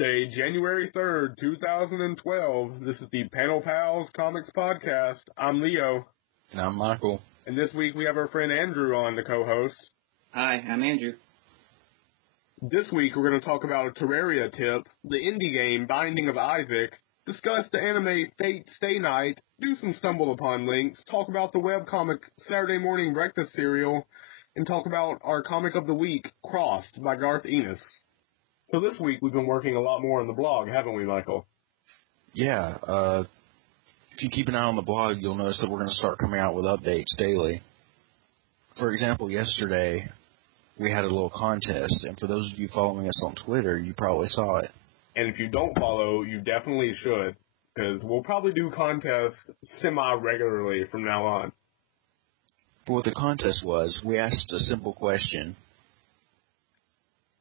Tuesday, January 3rd, 2012. This is the Panel Pals Comics Podcast. I'm Leo. And I'm Michael. And this week we have our friend Andrew on to co-host. Hi, I'm Andrew. This week we're going to talk about a Terraria tip, the indie game Binding of Isaac, discuss the anime Fate Stay Night, do some Stumbleupon links, talk about the webcomic Saturday Morning Breakfast Cereal, and talk about our comic of the week, Crossed, by Garth Ennis. So this week we've been working a lot more on the blog, haven't we, Michael? Yeah, if you keep an eye on the blog, you'll notice that we're going to start coming out with updates daily. For example, yesterday we had a little contest, and for those of you following us on Twitter, you probably saw it. And if you don't follow, you definitely should, because we'll probably do contests semi-regularly from now on. But what the contest was, we asked a simple question.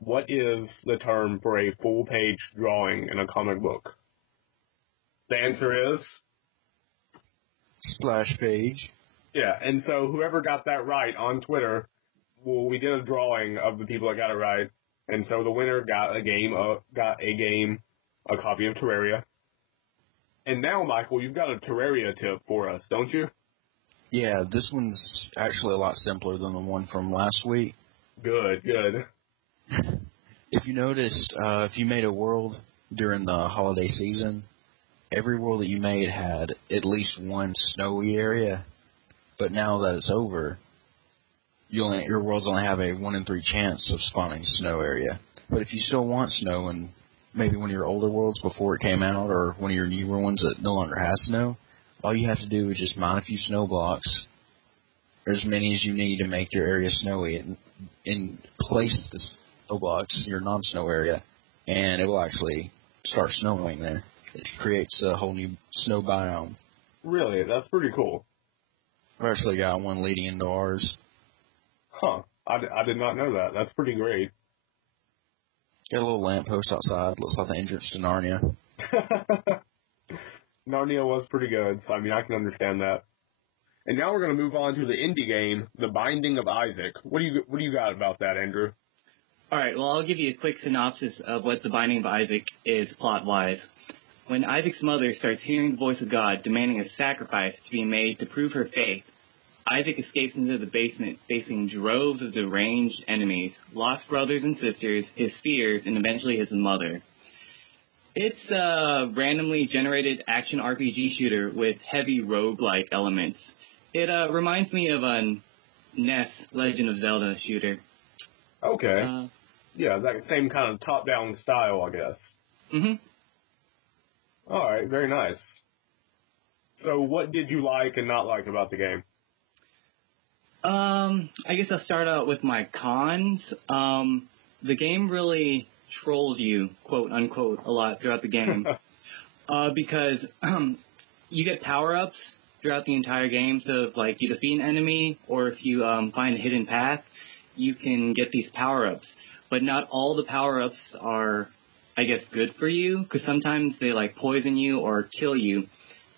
What is the term for a full-page drawing in a comic book? The answer is... splash page. Yeah, and so whoever got that right on Twitter, well, we did a drawing of the people that got it right, and so the winner got a copy of Terraria. And now, Michael, you've got a Terraria tip for us, don't you? Yeah, this one's actually a lot simpler than the one from last week. Good. If you noticed, if you made a world during the holiday season, every world that you made had at least one snowy area. But now that it's over, your worlds only have a 1 in 3 chance of spawning snow area. But if you still want snow in maybe one of your older worlds before it came out, or one of your newer ones that no longer has snow, all you have to do is just mine a few snow blocks, or as many as you need to make your area snowy, and place the snow blocks in your non-snow area, and it will actually start snowing there. It creates a whole new snow biome. Really? That's pretty cool. I've actually got one leading into ours. Huh. I did not know that. That's pretty great. Got a little lamppost outside. Looks like the entrance to Narnia. Narnia was pretty good, so I mean, I can understand that. And now we're going to move on to the indie game, The Binding of Isaac. What do you got about that, Andrew? All right, well, I'll give you a quick synopsis of what The Binding of Isaac is plot-wise. When Isaac's mother starts hearing the voice of God demanding a sacrifice to be made to prove her faith, Isaac escapes into the basement facing droves of deranged enemies, lost brothers and sisters, his fears, and eventually his mother. It's a randomly generated action RPG shooter with heavy roguelike elements. It reminds me of a NES Legend of Zelda shooter. Okay. Yeah, that same kind of top-down style, I guess. Mm-hmm. All right, very nice. So what did you like and not like about the game? I guess I'll start out with my cons. The game really trolls you, quote unquote, a lot throughout the game. Because you get power-ups throughout the entire game. So if, like, you defeat an enemy or if you find a hidden path, you can get these power-ups. But not all the power-ups are, I guess, good for you, because sometimes they, like, poison you or kill you.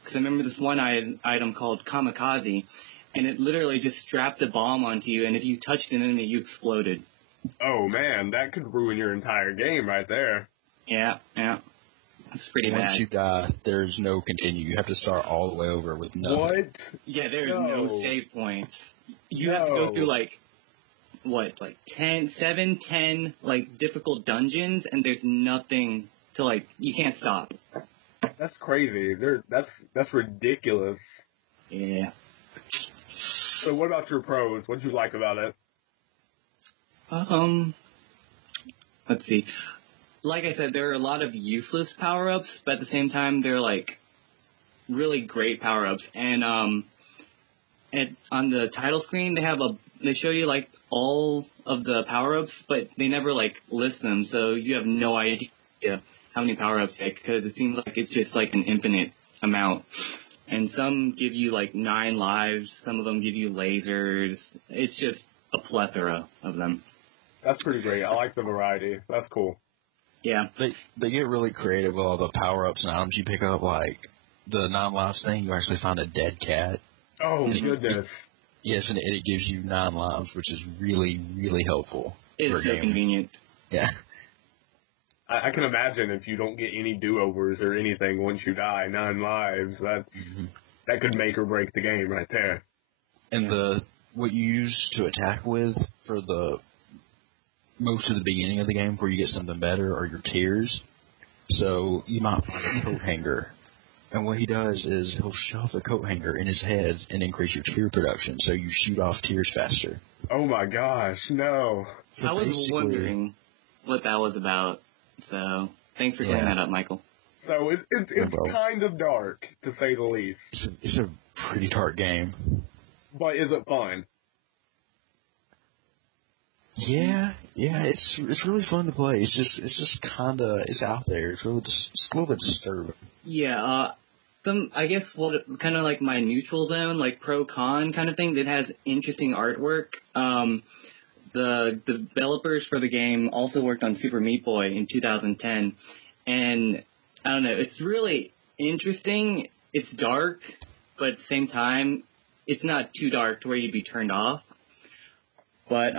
Because I remember this one item called Kamikaze, and it literally just strapped a bomb onto you, and if you touched an enemy, you exploded. Oh, man, that could ruin your entire game right there. Yeah. It's pretty bad. Once you die, there's no continue. You have to start all the way over with nothing. What? Yeah, there's no save points. You have to go through, like 10, like, difficult dungeons, and there's nothing to, like, you can't stop. That's crazy. That's ridiculous. Yeah. So what about your pros? What did you like about it? Let's see. Like I said, there are a lot of useless power-ups, but at the same time, they're, like, really great power-ups. And on the title screen, they show you, like, all of the power-ups, but they never, like, list them, so you have no idea how many power-ups take, because it seems like it's just, like, an infinite amount. And some give you, like, 9 lives, some of them give you lasers. It's just a plethora of them. That's pretty great. I like the variety. That's cool. Yeah. They get really creative with all the power-ups and items you pick up, like the 9 lives thing, you actually find a dead cat. Oh, goodness. Yes, and it gives you 9 lives, which is really, really helpful. It's so convenient. Yeah. I can imagine if you don't get any do-overs or anything once you die, 9 lives, that could make or break the game right there. And what you use to attack with for the most of the beginning of the game before you get something better are your tears. So you might find a coat hanger. And what he does is he'll shove the coat hanger in his head and increase your tear production, so you shoot off tears faster. Oh my gosh, no. So I was wondering what that was about, so thanks for clearing that up, Michael. So it's kind of dark, to say the least. It's a pretty dark game. But is it fun? Yeah, it's really fun to play. It's just it's out there. It's really it's a little bit disturbing. Yeah, I guess kind of like my neutral zone, like pro-con kind of thing that has interesting artwork. The developers for the game also worked on Super Meat Boy in 2010, and I don't know, it's really interesting. It's dark, but at the same time, it's not too dark to where you'd be turned off. But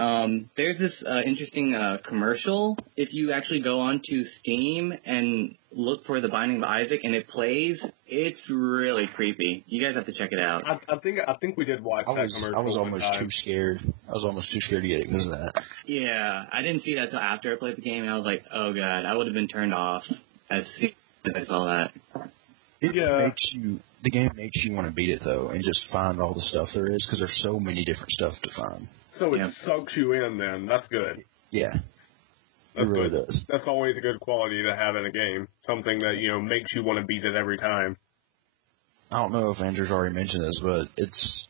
there's this interesting commercial. If you actually go onto Steam and look for The Binding of Isaac and it plays, it's really creepy. You guys have to check it out. I think we did watch that commercial. I was almost too scared. I was almost too scared to get it because of that. Yeah, I didn't see that until after I played the game, and I was like, oh god, I would have been turned off as soon as I saw that. The game makes you want to beat it though, and just find all the stuff there is because there's so many different stuff to find. So it sucks you in then. That's good. Yeah. It really good. Does. That's always a good quality to have in a game. Something that, makes you want to beat it every time. I don't know if Andrew's already mentioned this, but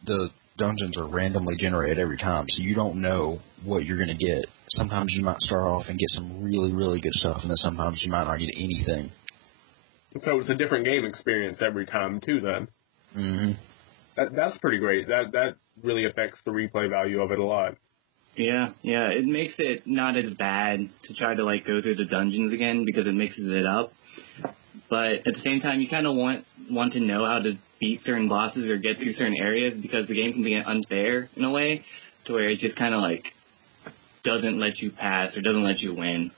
the dungeons are randomly generated every time, so you don't know what you're going to get. Sometimes you might start off and get some really, really good stuff, and then sometimes you might not get anything. So it's a different game experience every time, too, then. Mm-hmm. That's pretty great. That really affects the replay value of it a lot. Yeah, it makes it not as bad to try to go through the dungeons again because it mixes it up. But at the same time, you kind of want to know how to beat certain bosses or get through certain areas because the game can be unfair in a way to where it just kind of doesn't let you pass or doesn't let you win,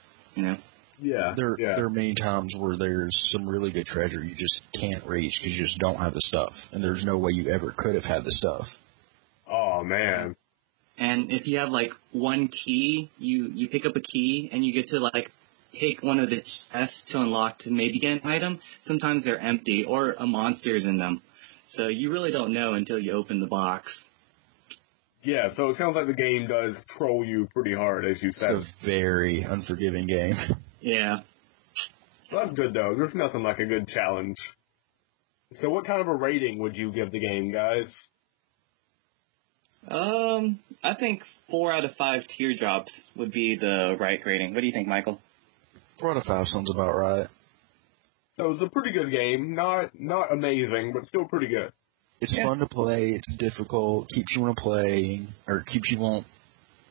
Yeah. There are many times where there's some really good treasure you just can't reach because you just don't have the stuff, and there's no way you ever could have had the stuff. Oh, man. And if you have, one key, you pick up a key, and you get to, pick one of the chests to unlock to maybe get an item. Sometimes they're empty, or a monster's in them. So you really don't know until you open the box. Yeah, so it sounds like the game does troll you pretty hard, as you said. It's a very unforgiving game. Yeah. Well, that's good, though. There's nothing like a good challenge. So what kind of a rating would you give the game, guys? I think 4 out of 5 teardrops would be the right rating. What do you think, Michael? 4 out of 5 sounds about right. So it's a pretty good game. Not amazing, but still pretty good. It's fun to play. It's difficult. Keeps you want to play, or keeps you want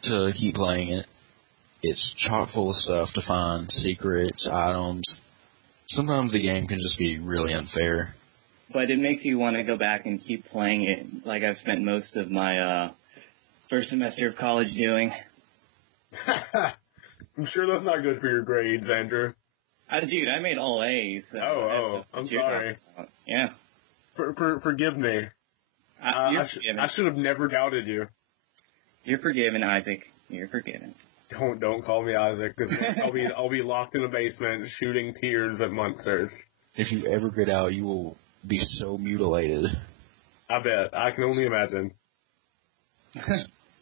to keep playing it. It's chock full of stuff to find, secrets, items. Sometimes the game can just be really unfair. But it makes you want to go back and keep playing it, like I've spent most of my first semester of college doing. I'm sure that's not good for your grades, Andrew. Dude, I made all A's. So I'm sorry. Yeah. Forgive me. I should have never doubted you. You're forgiven, Isaac. You're forgiven. Don't call me Isaac, because I'll be locked in a basement shooting tears at monsters. If you ever get out, you will be so mutilated. I bet. I can only imagine.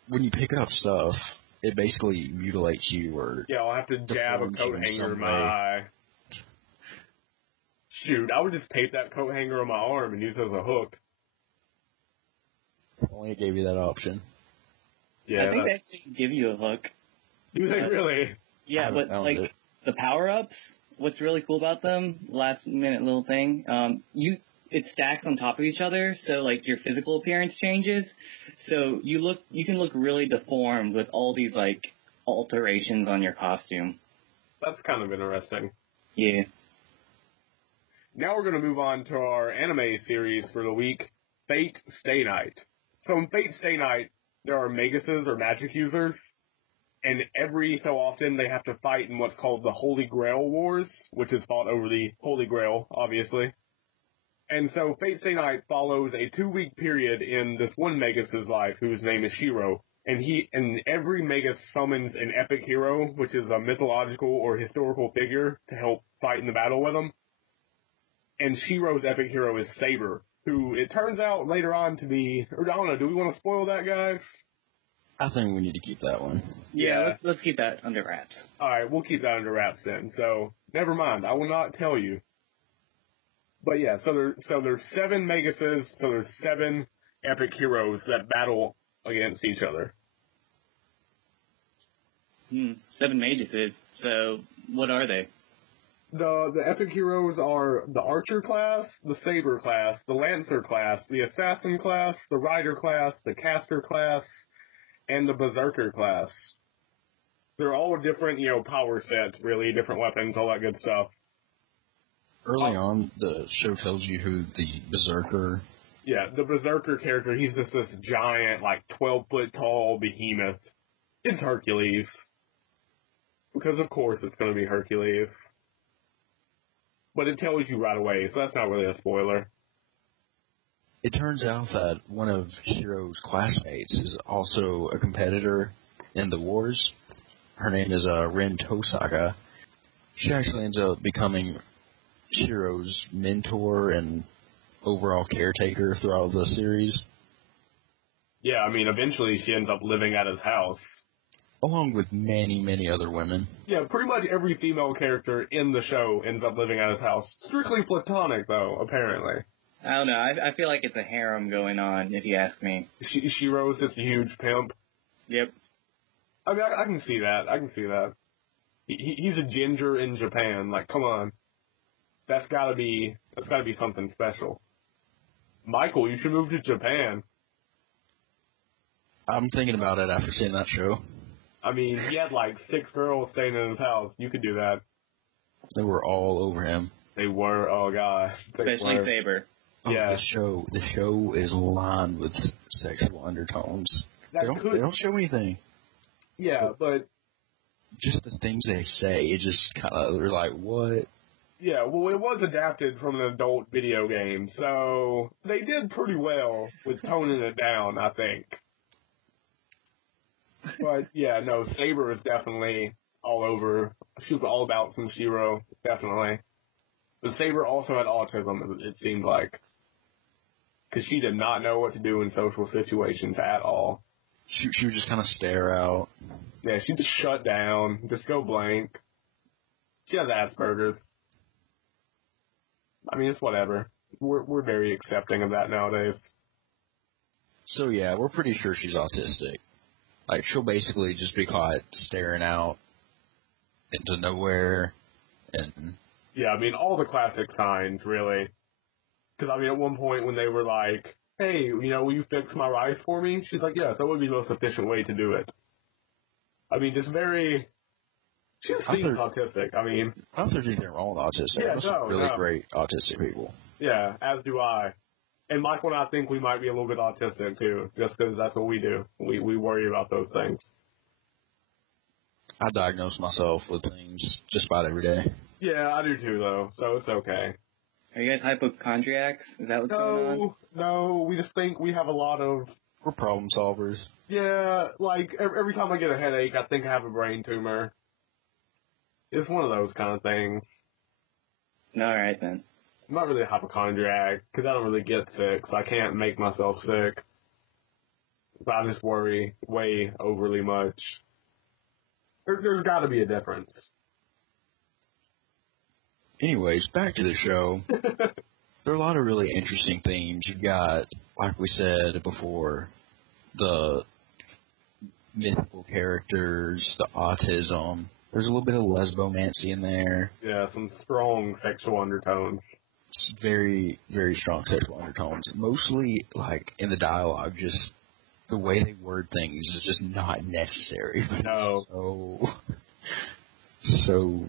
When you pick up stuff, it basically mutilates you, or I'll have to jab a coat hanger in my eye. Shoot, I would just tape that coat hanger on my arm and use it as a hook. Only gave you that option. Yeah, I think they actually give you a hook. Do they really? Yeah, but the power-ups, what's really cool about them, last minute little thing, it stacks on top of each other, so your physical appearance changes. So you can look really deformed with all these alterations on your costume. That's kind of interesting. Yeah. Now we're going to move on to our anime series for the week, Fate Stay Night. So in Fate Stay Night, there are Maguses or magic users. And every so often, they have to fight in what's called the Holy Grail Wars, which is fought over the Holy Grail, obviously. And so Fate Stay Night follows a 2-week period in this one Magus' life, whose name is Shiro. And every Magus summons an epic hero, which is a mythological or historical figure, to help fight in the battle with them. And Shiro's epic hero is Saber, who it turns out later on to be, or I don't know, do we want to spoil that, guys? I think we need to keep that one. Yeah, let's keep that under wraps. Alright, we'll keep that under wraps then. So, never mind, I will not tell you. But yeah, so there's 7 Maguses, so there's 7 epic heroes that battle against each other. 7 Maguses, so what are they? The epic heroes are the Archer class, the Saber class, the Lancer class, the Assassin class, the Rider class, the Caster class, and the Berserker class. They're all different, power sets, really, different weapons, all that good stuff. Early on, the show tells you who the Berserker... Yeah, the Berserker character, he's just this giant, 12-foot-tall behemoth. It's Hercules. Because, of course, it's going to be Hercules. But it tells you right away, so that's not really a spoiler. It turns out that one of Shiro's classmates is also a competitor in the wars. Her name is Rin Tosaka. She actually ends up becoming Shiro's mentor and overall caretaker throughout the series. Yeah, eventually she ends up living at his house. Along with many, many other women. Yeah, pretty much every female character in the show ends up living at his house. Strictly platonic, though, apparently. I don't know. I feel like it's a harem going on, if you ask me. Shiro's just a huge pimp. Yep. I can see that. I can see that. He's a ginger in Japan. Come on. That's gotta be something special. Michael, you should move to Japan. I'm thinking about it after seeing that show. He had 6 girls staying in his house. You could do that. They were all over him. They were, oh gosh. Especially Saber. Yeah. The show is lined with sexual undertones. They don't show anything. Yeah, but just the things they say, it just kind of, they're like, what? Yeah, well, it was adapted from an adult video game, so they did pretty well with toning it down, I think. But, yeah, no, Saber is definitely all over. She's all about some Shiro, definitely. But Saber also had autism, it seemed like. Because she did not know what to do in social situations at all. She would just kind of stare out. Yeah, she'd just shut down, just go blank. She has Asperger's. It's whatever. We're very accepting of that nowadays. So, yeah, we're pretty sure she's autistic. She'll basically just be caught staring out into nowhere, and... Yeah, all the classic signs, really. Because, at one point when they were like, hey, will you fix my rice for me? She's like, yes, that would be the most efficient way to do it. Just very... She seems autistic, I don't think there's anything wrong with autistic. Yeah, There's some really great autistic people. Yeah, as do I. And Michael and I think we might be a little bit autistic, too, just because that's what we do. We worry about those things. I diagnose myself with things just about every day. Yeah, I do too, though, so it's okay. Are you guys hypochondriacs? Is that what's going on? No, we just think we have a lot of... We're problem solvers. Yeah, every time I get a headache, I think I have a brain tumor. It's one of those kind of things. Alright, then. I'm not really a hypochondriac, because I don't really get sick, so I can't make myself sick. But I just worry way overly much. There's got to be a difference. Anyways, back to the show. There are a lot of really interesting themes. You've got, like we said before, the mythical characters, the autism. There's a little bit of lesbomancy in there. Yeah, some strong sexual undertones. It's very, very strong sexual undertones. Mostly, in the dialogue, just the way they word things is just not necessary. But no. So...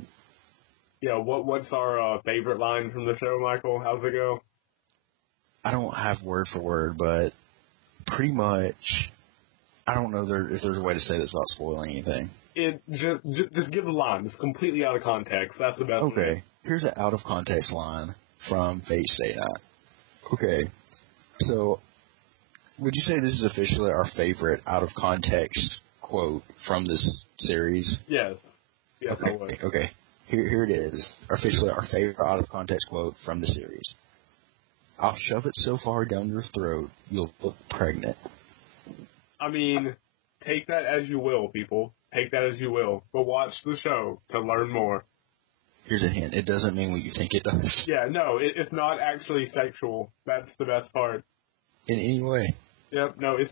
Yeah, what's our favorite line from the show, Michael? How's it go? I don't have word for word, but pretty much, I don't know if there's a way to say this without spoiling anything. Just give the line. It's completely out of context. That's the best. Okay, here's an out of context line from Fate Stay Night. Okay, so would you say this is officially our favorite out of context quote from this series? Yes. Yes, okay. I would. Okay, here it is. Officially our favorite out of context quote from the series. I'll shove it so far down your throat, you'll look pregnant. I mean, take that as you will, people. Take that as you will. But watch the show to learn more. Here's a hint. It doesn't mean what you think it does. Yeah, no, it's not actually sexual. That's the best part. In any way. Yep, no, it's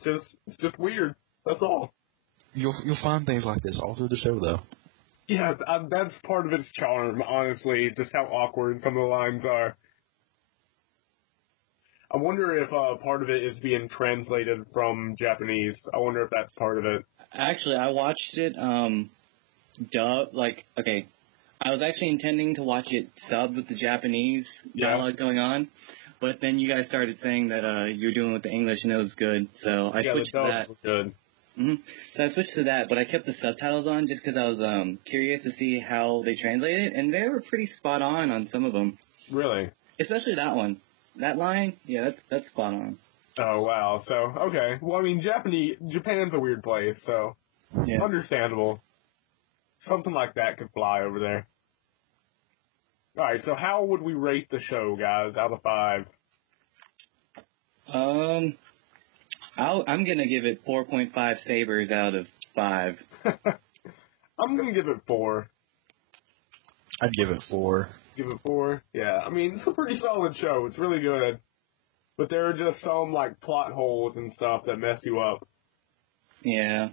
just weird. That's all. You'll find things like this all through the show, though. Yeah, that's part of its charm, honestly, just how awkward some of the lines are. I wonder if part of it is being translated from Japanese. I wonder if that's part of it. Actually, I watched it dubbed. Okay, I was actually intending to watch it subbed with the Japanese dialogue going on, but then you guys started saying that you're doing it with the English and it was good, so I switched to that. Was good. Mm-hmm. So I switched to that, but I kept the subtitles on just because I was curious to see how they translate it, and they were pretty spot on some of them. Really? Especially that one. That line, yeah, that's spot on. Oh, wow. So, okay. Well, I mean, Japan's a weird place, so understandable. Something like that could fly over there. All right, so how would we rate the show, guys, out of 5? I'm gonna give it 4.5 sabers out of 5. I'm gonna give it 4. I'd give it 4. Give it 4? Yeah, I mean, it's a pretty solid show. It's really good. But there are just some, plot holes and stuff that mess you up. Yeah.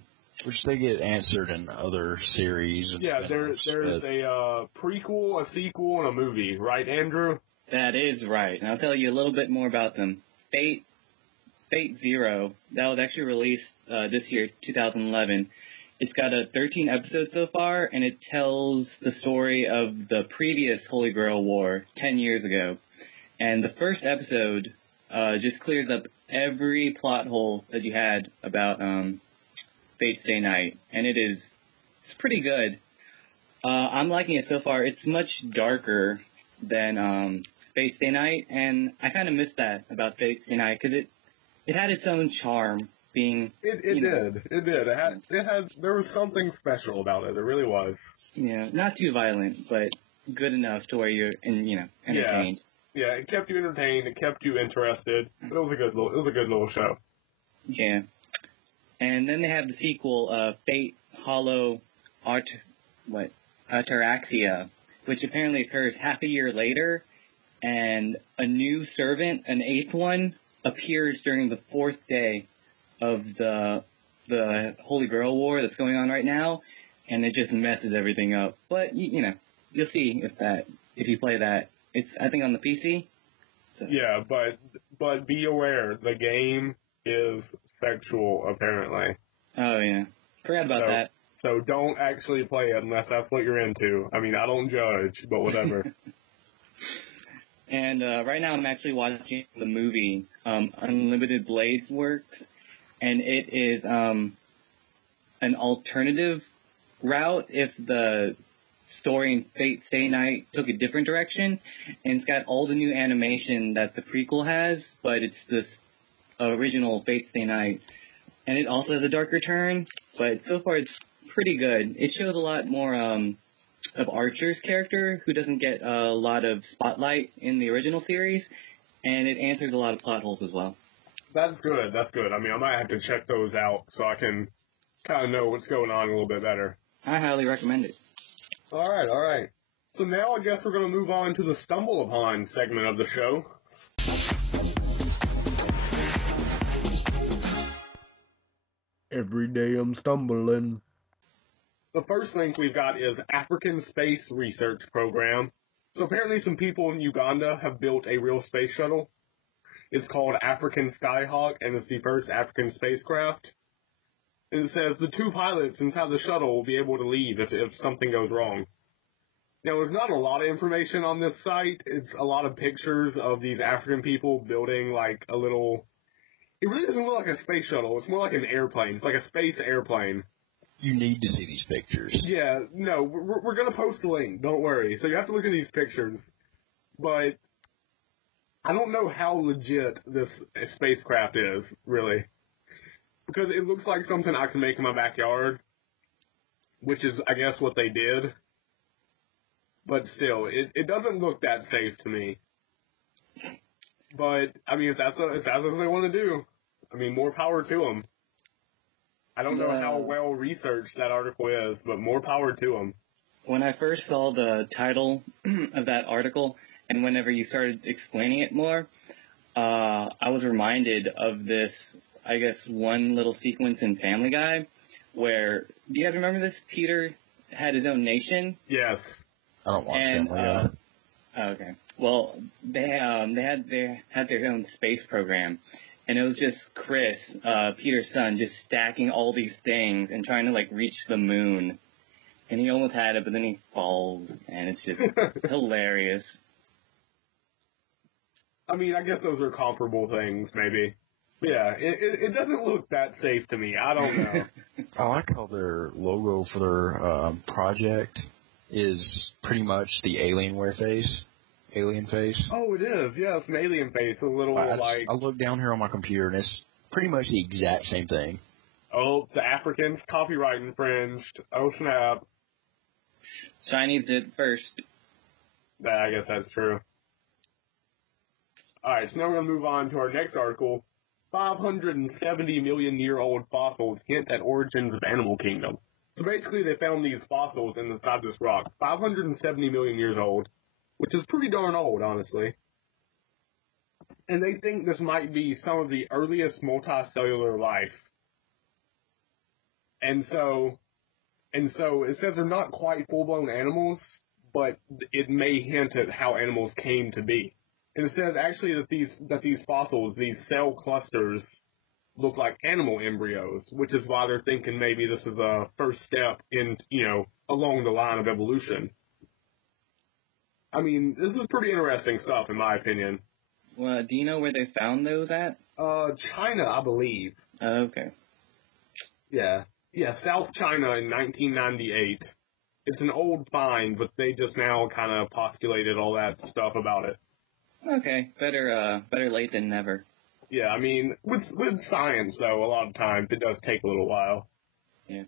Which they get answered in other series. And there's a prequel, a sequel, and a movie. Right, Andrew? That is right. And I'll tell you a little bit more about them. FateZero, that was actually released this year, 2011. It's got 13 episodes so far, and it tells the story of the previous Holy Grail War 10 years ago. And the first episode just clears up every plot hole that you had about Fate Stay Night, and it's pretty good. I'm liking it so far. It's much darker than Fate Stay Night, and I kind of miss that about Fate Stay Night because it had its own charm. It did. There was something special about it. There really was. Yeah, not too violent, but good enough to where you're entertained. Yeah, it kept you entertained. It kept you interested. But it was a good little show. Yeah, and then they have the sequel, Fate Hollow Ataraxia, which apparently occurs half a year later, and a new servant, an 8th one, appears during the 4th day of the Holy Grail War that's going on right now, and it just messes everything up. But you'll see if you play that. It's I think on the PC. So. Yeah, but be aware the game is sexual apparently. Oh yeah, forgot about that. So don't actually play it unless that's what you're into. I mean, I don't judge, but whatever. And right now I'm actually watching the movie Unlimited Blades Works. And it is an alternative route if the story in Fate Stay Night took a different direction. And it's got all the new animation that the prequel has, but it's this original Fate Stay Night. And it also has a darker turn, but so far it's pretty good. It shows a lot more of Archer's character, who doesn't get a lot of spotlight in the original series, and it answers a lot of plot holes as well. That's good. I mean, I might have to check those out so I can kind of know what's going on a little bit better. I highly recommend it. All right. So now I guess we're going to move on to the Stumbleupon segment of the show. Every day I'm stumbling. The first link we've got is African Space Research Program. So apparently some people in Uganda have built a real space shuttle. It's called African Skyhawk, and it's the first African spacecraft. And it says the 2 pilots inside the shuttle will be able to leave if something goes wrong. Now, there's not a lot of information on this site. It's a lot of pictures of these African people building a little... It really doesn't look like a space shuttle. It's more like an airplane. It's like a space airplane. You need to see these pictures. Yeah, no, we're going to post a link, don't worry. So you have to look at these pictures. But I don't know how legit this spacecraft is, really. Because it looks like something I can make in my backyard, which is, I guess, what they did. But still, it doesn't look that safe to me. But, I mean, if that's what they want to do, I mean, more power to them. I don't know how well researched that article is, but more power to them. When I first saw the title of that article, and whenever you started explaining it more, I was reminded of this, I guess, one little sequence in Family Guy, where, do you guys remember this? Peter had his own nation. Yes. I don't watch Family Guy. Okay. Well, they had their own space program, and it was just Chris, Peter's son, just stacking all these things and trying to like reach the moon. And he almost had it, but then he falls, and it's just hilarious. I mean, I guess those are comparable things, maybe. Yeah, it doesn't look that safe to me. I don't know. I like how their logo for their project is pretty much the Alienware face. Alien face. Oh, it is. Yeah, it's an alien face. A little, I look down here on my computer, and it's pretty much the exact same thing. Oh, the Africans, copyright infringed. Oh, snap. Chinese did first. I guess that's true. Alright, so now we're going to move on to our next article. 570 million year old fossils hint at origins of animal kingdom. So basically they found these fossils inside this rock. 570 million years old, which is pretty darn old, honestly. And they think this might be some of the earliest multicellular life. And so it says they're not quite full-blown animals, but it may hint at how animals came to be. And it says actually that these fossils, these cell clusters, look like animal embryos, which is why they're thinking maybe this is a first step in, along the line of evolution. I mean, this is pretty interesting stuff, in my opinion. Well, do you know where they found those at? China, I believe. Okay. Yeah, South China in 1998. It's an old find, but they just now kind of postulated all that stuff about it. Okay, better late than never. Yeah, I mean, with science, though, a lot of times it does take a little while. Yeah.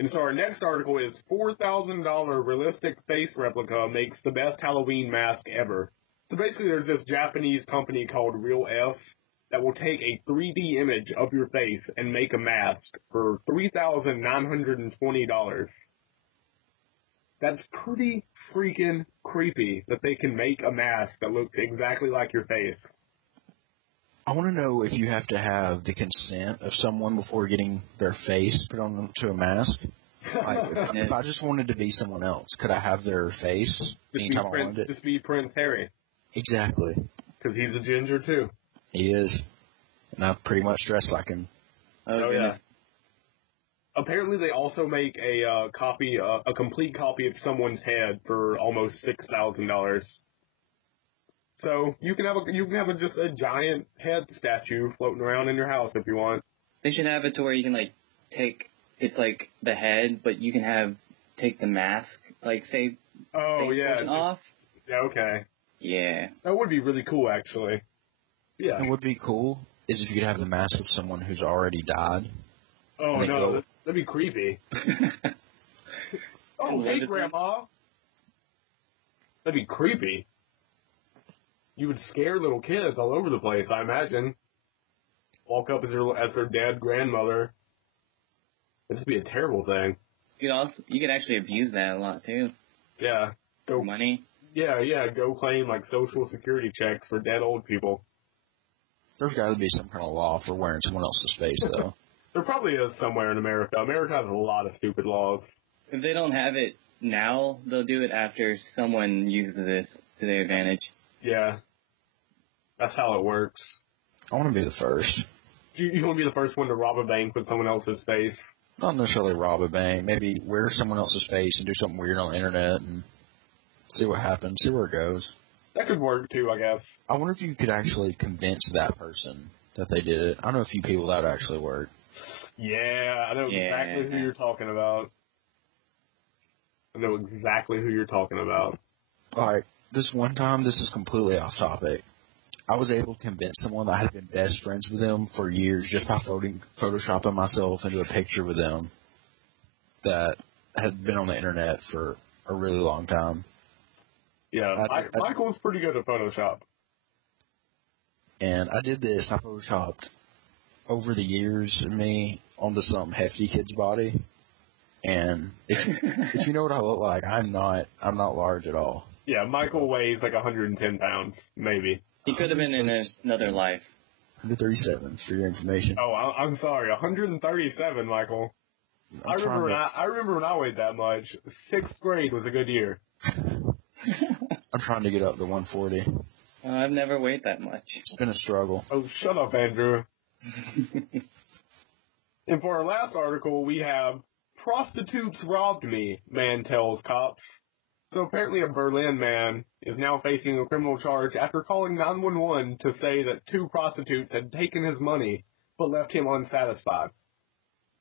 And so our next article is $4,000 realistic face replica makes the best Halloween mask ever. So basically there's this Japanese company called Real F that will take a 3D image of your face and make a mask for $3,920. That's pretty freaking creepy that they can make a mask that looks exactly like your face. I want to know if you have to have the consent of someone before getting their face put onto a mask. If I just wanted to be someone else, could I have their face anytime I wanted it? Just be Prince Harry. Exactly. Because he's a ginger, too. He is. And I pretty much dress like him. Oh yeah. Apparently, they also make a complete copy of someone's head for almost $6,000. So you can have just a giant head statue floating around in your house if you want. They should have it to where you can take it's like the head, but you can take the mask, say. Oh yeah. Off. Yeah. Okay. Yeah. That would be really cool, actually. Yeah. And what would be cool is if you could have the mask of someone who's already died. Oh no. That'd be creepy. Oh, hey, Grandma. That'd be creepy. You would scare little kids all over the place, I imagine. Walk up as their dead grandmother. That'd be a terrible thing. You could actually abuse that a lot too. Yeah. For money. Yeah. Go claim Social Security checks for dead old people. There's got to be some kind of law for wearing someone else's face, though. There probably is somewhere in America. America has a lot of stupid laws. If they don't have it now, they'll do it after someone uses this to their advantage. Yeah. That's how it works. I want to be the first. You want to be the first one to rob a bank with someone else's face? Not necessarily rob a bank. Maybe wear someone else's face and do something weird on the internet and see what happens, see where it goes. That could work, too, I guess. I wonder if you could actually convince that person that they did it. I know a few people that would actually work. Yeah, I know exactly who you're talking about. Alright, this one time, this is completely off topic. I was able to convince someone that I had been best friends with them for years just by photoshopping myself into a picture with them that had been on the internet for a really long time. Yeah, Michael's pretty good at Photoshop. And I did this. I photoshopped over the years of me onto some hefty kid's body. And if you know what I look like, I'm not large at all. Yeah, Michael weighs like 110 pounds, maybe. He could have been in another life. 137, for your information. Oh, I'm sorry, 137, Michael. I remember when I weighed that much. 6th grade was a good year. I'm trying to get up to 140. I've never weighed that much. It's been a struggle. Oh, shut up, Andrew. And for our last article, we have Prostitutes robbed me, man tells cops. So apparently a Berlin man is now facing a criminal charge after calling 911 to say that 2 prostitutes had taken his money but left him unsatisfied.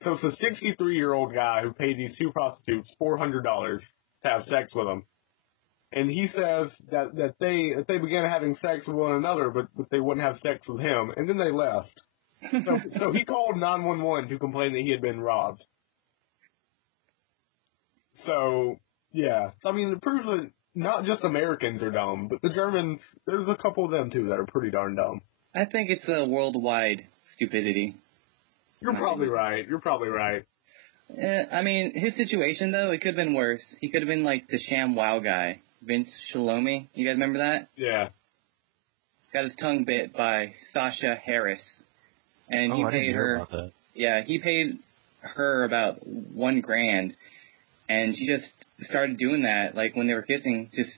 So it's a 63-year-old guy who paid these 2 prostitutes $400 to have sex with him. And he says that they began having sex with one another, but they wouldn't have sex with him, and then they left. So he called 911 to complain that he had been robbed. So, yeah. I mean, it proves that not just Americans are dumb, but the Germans, there's a couple of them, too, that are pretty darn dumb. I think it's a worldwide stupidity. You're probably right. I mean, his situation, though, it could have been worse. He could have been like the Sham Wow guy, Vince Shalomi. You guys remember that? Yeah. Got his tongue bit by Sasha Harris. And he paid her. About that. Yeah, he paid her about $1,000. And she just started doing that, like when they were kissing, just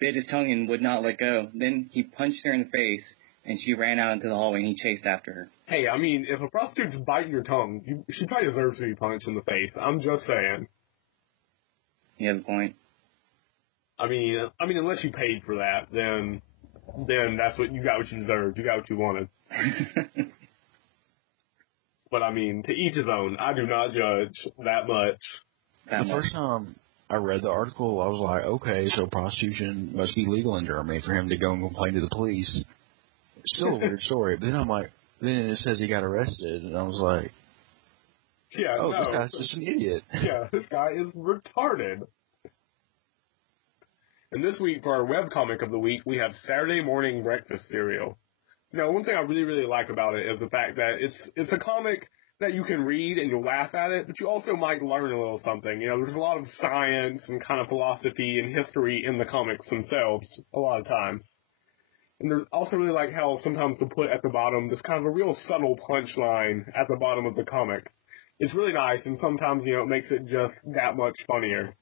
bit his tongue and would not let go. Then he punched her in the face, and she ran out into the hallway, and he chased after her. Hey, I mean, if a prostitute's biting your tongue, she probably deserves to be punched in the face. I'm just saying. You have a point. I mean, unless you paid for that, then that's what you got. What you deserved. You got what you wanted. But I mean, to each his own. I do not judge that much. The first time I read the article, I was like, okay, so prostitution must be legal in Germany for him to go and complain to the police. It's still a weird story. But then I'm like, then it says he got arrested, and I was like, yeah, oh, this guy's just an idiot. Yeah, this guy is retarded. And this week, for our webcomic of the week, we have Saturday Morning Breakfast Cereal. Now, one thing I really, really like about it is the fact that it's a comic that you can read and you'll laugh at it, but you also might learn a little something. You know, there's a lot of science and kind of philosophy and history in the comics themselves, a lot of times. And there's also really like how sometimes they'll put at the bottom this kind of a real subtle punchline at the bottom of the comic. It's really nice, and sometimes, you know, it makes it just that much funnier.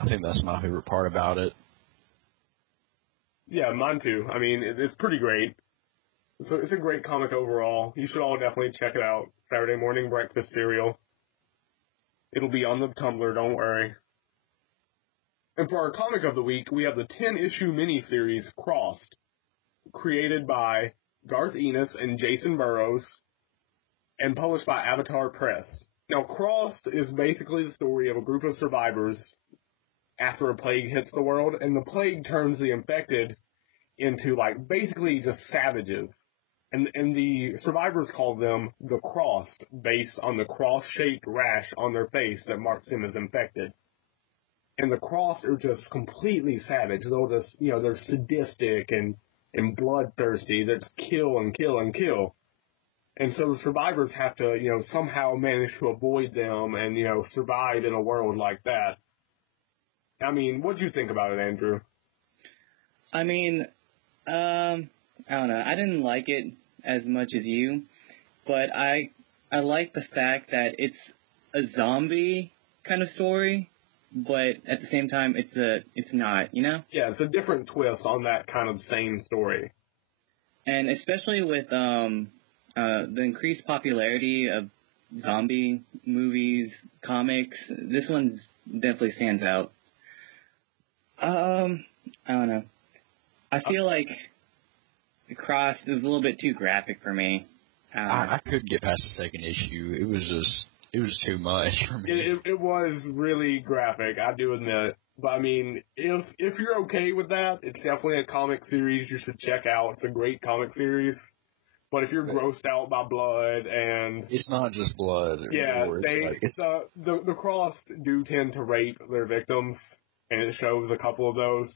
I think that's my favorite part about it. Yeah, mine too. I mean, it's pretty great. So it's a great comic overall. You should all definitely check it out. Saturday Morning Breakfast Cereal. It'll be on the Tumblr, don't worry. And for our comic of the week, we have the 10-issue miniseries Crossed, created by Garth Ennis and Jacen Burrows, and published by Avatar Press. Now, Crossed is basically the story of a group of survivors after a plague hits the world, and the plague turns the infected into, like, basically just savages. And the survivors call them the Crossed, based on the cross-shaped rash on their face that marks them as infected. And the Crossed are just completely savage. They'll just, you know, they're sadistic and bloodthirsty. They just kill and kill and kill. And so the survivors have to, you know, somehow manage to avoid them and, you know, survive in a world like that. I mean, what'd you think about it, Andrew? I mean, I don't know. I didn't like it as much as you, but I like the fact that it's a zombie kind of story, but at the same time, it's not, you know? Yeah, it's a different twist on that kind of same story. And especially with the increased popularity of zombie movies, comics, this one definitely stands out. I don't know. I feel like the Cross is a little bit too graphic for me. I couldn't get past the second issue. It was too much for me. It was really graphic, I do admit. But I mean, if you're okay with that, it's definitely a comic series you should check out. It's a great comic series. But if you're grossed out by blood and it's not just blood. Yeah, the Cross do tend to rape their victims, and it shows a couple of those.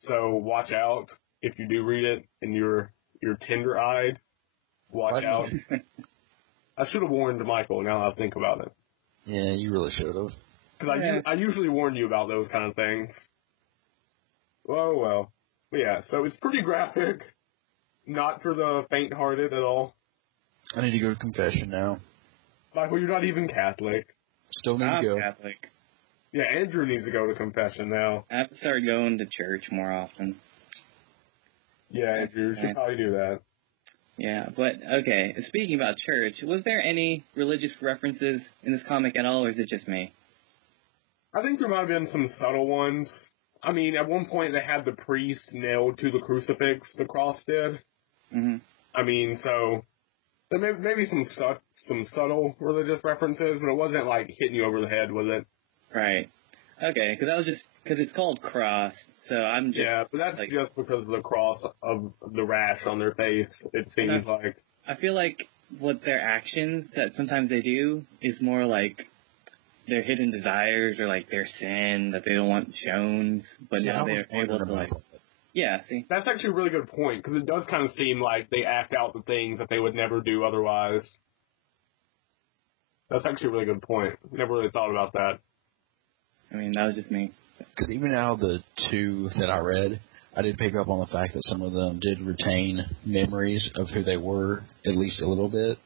So watch out if you do read it and you're tender-eyed. Watch out. I should have warned Michael. Now that I think about it. Yeah, you really should have. Because I usually warn you about those kind of things. Oh well. But yeah, so it's pretty graphic. Not for the faint-hearted at all. I need to go to confession now. Michael, you're not even Catholic. Still need to go. I'm Catholic. Yeah, Andrew needs to go to confession now. I have to start going to church more often. Yeah, Andrew, you should probably do that. Yeah, but, okay, speaking about church, was there any religious references in this comic at all, or is it just me? I think there might have been some subtle ones. I mean, at one point they had the priest nailed to the crucifix, the Cross did. Mm-hmm. I mean, so there may be some subtle religious references, but it wasn't like hitting you over the head, was it? Right. Okay, because it's called Cross, so I'm just... Yeah, but that's just because of the cross of the rash on their face, it seems like. I feel like what their actions that sometimes they do is more like their hidden desires or like their sin that they don't want shown, but now they're able to like... Yeah, see? That's actually a really good point, because it does kind of seem like they act out the things that they would never do otherwise. That's actually a really good point. Never really thought about that. I mean, that was just me. Because even out of the two that I read, I did pick up on the fact that some of them did retain memories of who they were, at least a little bit.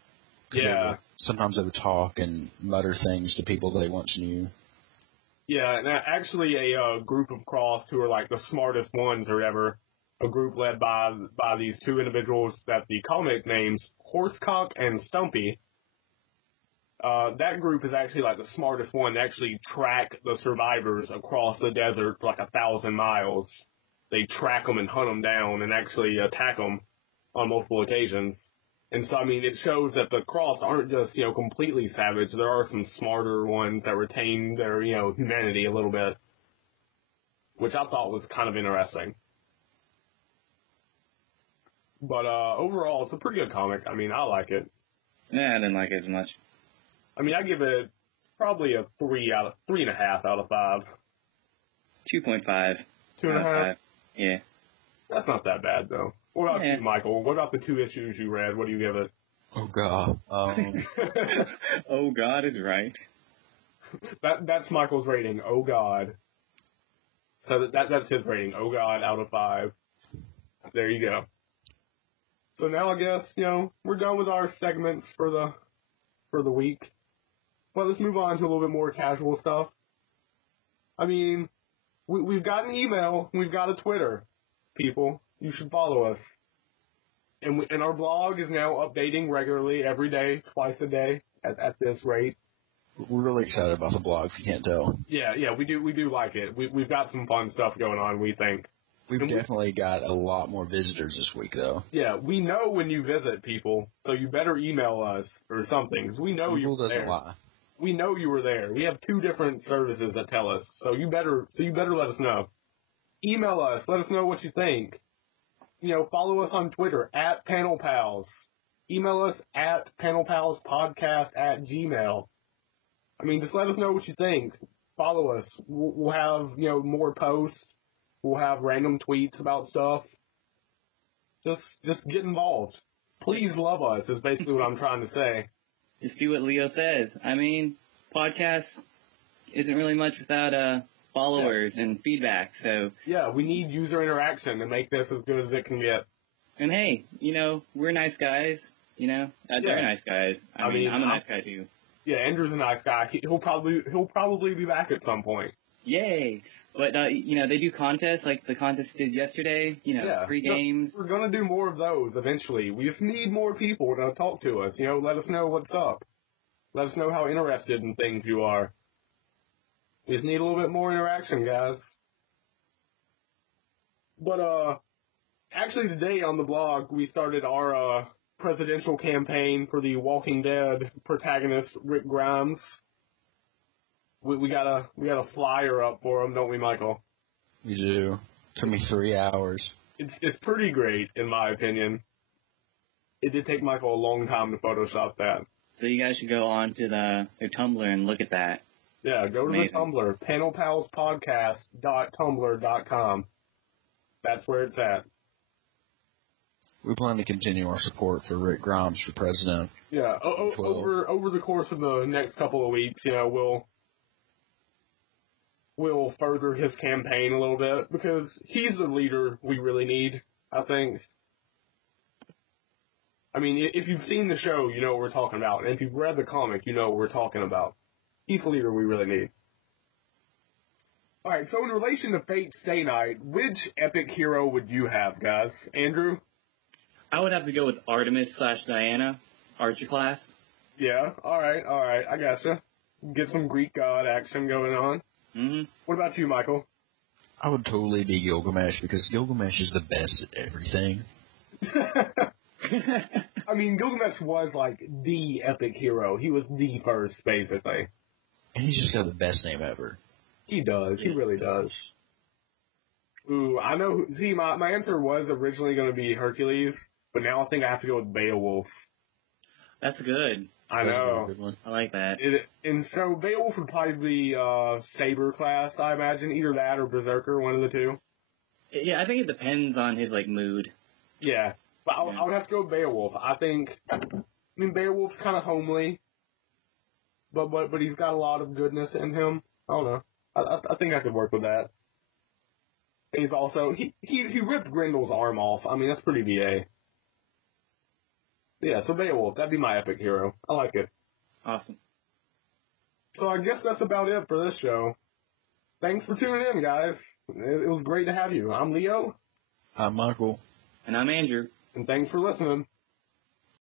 Yeah. Sometimes they would talk and mutter things to people they once knew. Yeah, and actually a group of Cross who are like the smartest ones or whatever, a group led by these two individuals that the comic names Horsecock and Stumpy. That group is actually like the smartest one. They actually track the survivors across the desert for like 1,000 miles. They track them and hunt them down and actually attack them on multiple occasions. And so, I mean, it shows that the Cross aren't just, completely savage. There are some smarter ones that retain their, humanity a little bit, which I thought was kind of interesting. But overall, it's a pretty good comic. I mean, I like it. Yeah, I didn't like it as much. I mean, I give it probably a 3.5 out of 5. 2.5. 2.5? Yeah. That's not that bad, though. What about you, Michael? What about the 2 issues you read? What do you give it? Oh, God. Oh, God is right. That's Michael's rating. Oh, God. So that's his rating. Oh, God, out of 5. There you go. So now I guess, we're done with our segments for the week. But let's move on to a little bit more casual stuff. I mean, we've got an email. We've got a Twitter. People, you should follow us. And our blog is now updating regularly every day, twice a day at this rate. We're really excited about the blog, if you can't tell. Yeah, we do like it. We've got some fun stuff going on, we think. We've definitely got a lot more visitors this week, though. Yeah, we know when you visit, people, so you better email us or something, because we know Google you're there. doesn't lie. We know you were there. We have 2 different services that tell us, so you better let us know. Email us. Let us know what you think. Follow us on Twitter, @PanelPals. Email us at panelpalspodcast@gmail. I mean, just let us know what you think. Follow us. We'll have, more posts. We'll have random tweets about stuff. Just get involved. Please love us is basically what I'm trying to say. Just do what Leo says. I mean, podcast isn't really much without followers and feedback, so... Yeah, we need user interaction to make this as good as it can get. And hey, we're nice guys, they're nice guys. I mean, I'm a nice guy too. Yeah, Andrew's a nice guy. He'll probably be back at some point. Yay! But, they do contests, like the contest did yesterday, free games. We're going to do more of those eventually. We just need more people to talk to us, let us know what's up. Let us know how interested in things you are. We just need a little bit more interaction, guys. But, actually today on the blog, we started our presidential campaign for the Walking Dead protagonist Rick Grimes. We got a flyer up for him, don't we, Michael? We do. Took me 3 hours. It's pretty great, in my opinion. It did take Michael a long time to Photoshop that. So you guys should go on to their Tumblr and look at that. Yeah, go to the Tumblr, panelpalspodcast.tumblr.com. That's where it's at. We plan to continue our support for Rick Grimes for president. Yeah, over the course of the next couple of weeks, we'll further his campaign a little bit, because he's the leader we really need, I think. I mean, if you've seen the show, you know what we're talking about. And if you've read the comic, you know what we're talking about. He's the leader we really need. Alright, so in relation to Fate Stay Night, which epic hero would you have, guys? Andrew? I would have to go with Artemis/Diana, Archer class. Yeah, alright, I gotcha. Get some Greek god action going on. Mm-hmm. What about you, Michael? I would totally be Gilgamesh, because Gilgamesh is the best at everything. I mean, Gilgamesh was, like, the epic hero. He was the first, basically. And he's just got the best name ever. He does. He really does. Ooh, I know. See, my answer was originally going to be Hercules, but now I think I have to go with Beowulf. That's good. I know. That's a good one. I like that. And so Beowulf would probably be Saber class, I imagine. Either that or Berserker, one of the two. Yeah, I think it depends on his, mood. Yeah. But I would have to go with Beowulf. I mean, Beowulf's kind of homely, but he's got a lot of goodness in him. I don't know. I think I could work with that. And he's also, he ripped Grendel's arm off. I mean, that's pretty BA. Yeah, so Beowulf, that'd be my epic hero. I like it. Awesome. So I guess that's about it for this show. Thanks for tuning in, guys. It was great to have you. I'm Leo. I'm Michael. And I'm Andrew. And thanks for listening.